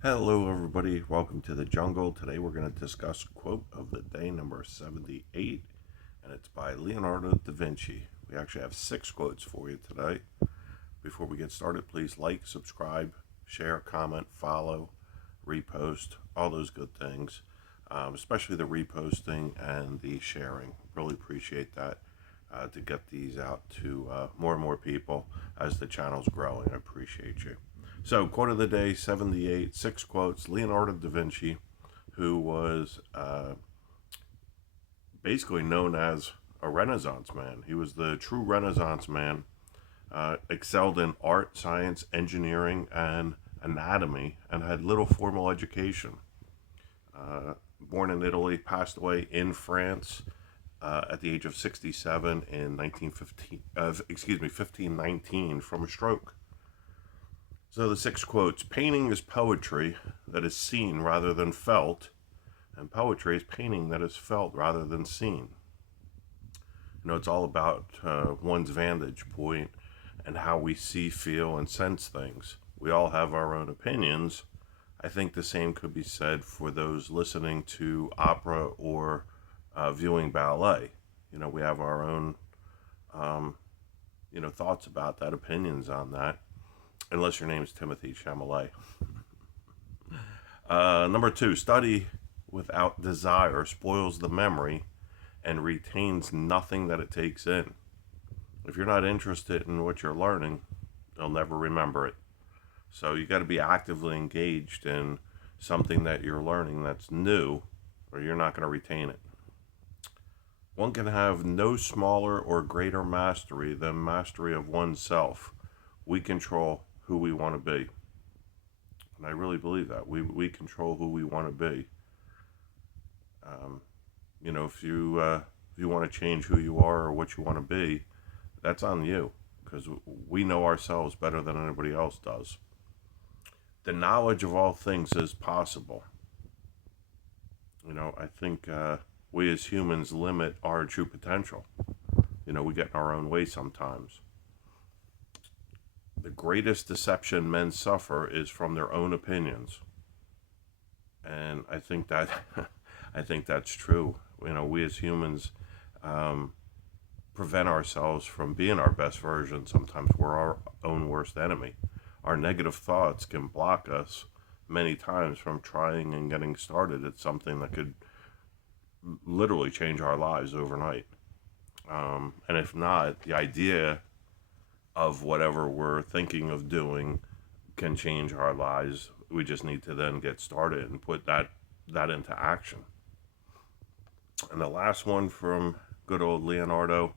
Hello, everybody. Welcome to the jungle. Today we're going to discuss quote of the day number 78, and it's by Leonardo da Vinci. We actually have 6 quotes for you today. Before we get started, please like, subscribe, share, comment, follow, repost, all those good things, especially the reposting and the sharing. Really appreciate that to get these out to more and more people as the channel's growing. I appreciate you. So, quote of the day 78, 6 quotes. Leonardo da Vinci, who was basically known as a Renaissance man. He was the true Renaissance man, excelled in art, science, engineering, and anatomy, and had little formal education. Born in Italy, passed away in France at the age of 67 in 1519 from a stroke. So the 6 quotes: painting is poetry that is seen rather than felt, and poetry is painting that is felt rather than seen. It's all about one's vantage point and how we see, feel, and sense things. We all have our own opinions. I think the same could be said for those listening to opera or viewing ballet. We have our own, thoughts about that, opinions on that, unless your name is Timothy Chalamet. Number 2, study without desire spoils the memory and retains nothing that it takes in. If you're not interested in what you're learning, you'll never remember it. So you got to be actively engaged in something that you're learning that's new, or you're not going to retain it. One can have no smaller or greater mastery than mastery of oneself. We control who we want to be. And I really believe that. We control who we want to be. If you want to change who you are or what you want to be, that's on you, because we know ourselves better than anybody else does. The knowledge of all things is possible. I think we as humans limit our true potential. We get in our own way sometimes. The greatest deception men suffer is from their own opinions. And I think that I think that's true. We as humans prevent ourselves from being our best version. Sometimes we're our own worst enemy. Our negative thoughts can block us many times from trying and getting started at something that could literally change our lives overnight. And if not, the idea of whatever we're thinking of doing can change our lives. We just need to then get started and put that into action. And the last one from good old Leonardo: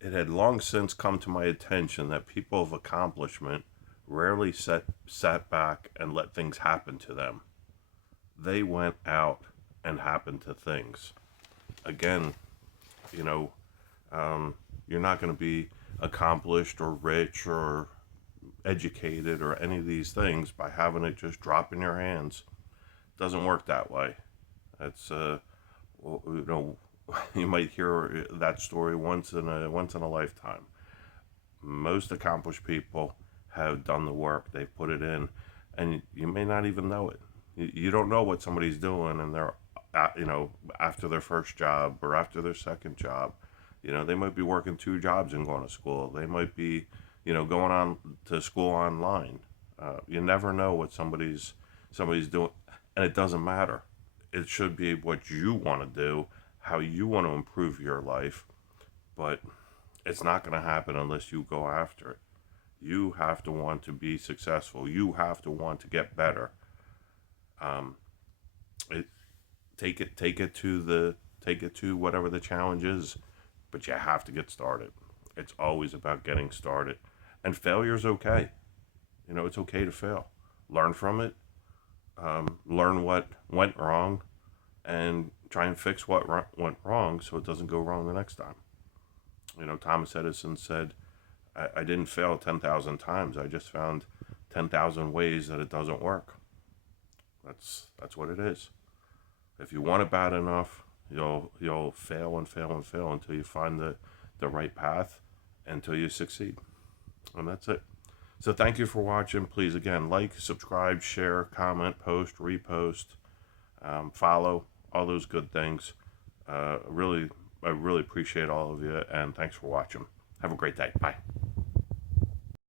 it had long since come to my attention that people of accomplishment rarely sat back and let things happen to them. They went out and happened to things. Again, you're not going to be accomplished or rich or educated or any of these things by having it just drop in your hands. It doesn't work that way. That's you might hear that story once in a lifetime. Most accomplished people have done the work. They've put it in, and you may not even know it. You don't know what somebody's doing, and they're after their first job or after their second job. They might be working 2 jobs and going to school. They might be going on to school online. You never know what somebody's doing, and it doesn't matter. It should be what you want to do, how you want to improve your life, but it's not going to happen unless you go after it. You have to want to be successful. You have to want to get better. Take it to whatever the challenge is, but you have to get started. It's always about getting started, and failure's okay. It's okay to fail. Learn from it. Learn what went wrong, and try and fix what went wrong so it doesn't go wrong the next time. Thomas Edison said, I didn't fail 10,000 times. I just found 10,000 ways that it doesn't work. That's what it is. If you want it bad enough, you'll fail and fail and fail until you find the right path, until you succeed. And that's it. So thank you for watching. Please, again, like, subscribe, share, comment, post, repost, follow, all those good things. I really appreciate all of you, and thanks for watching. Have a great day. Bye.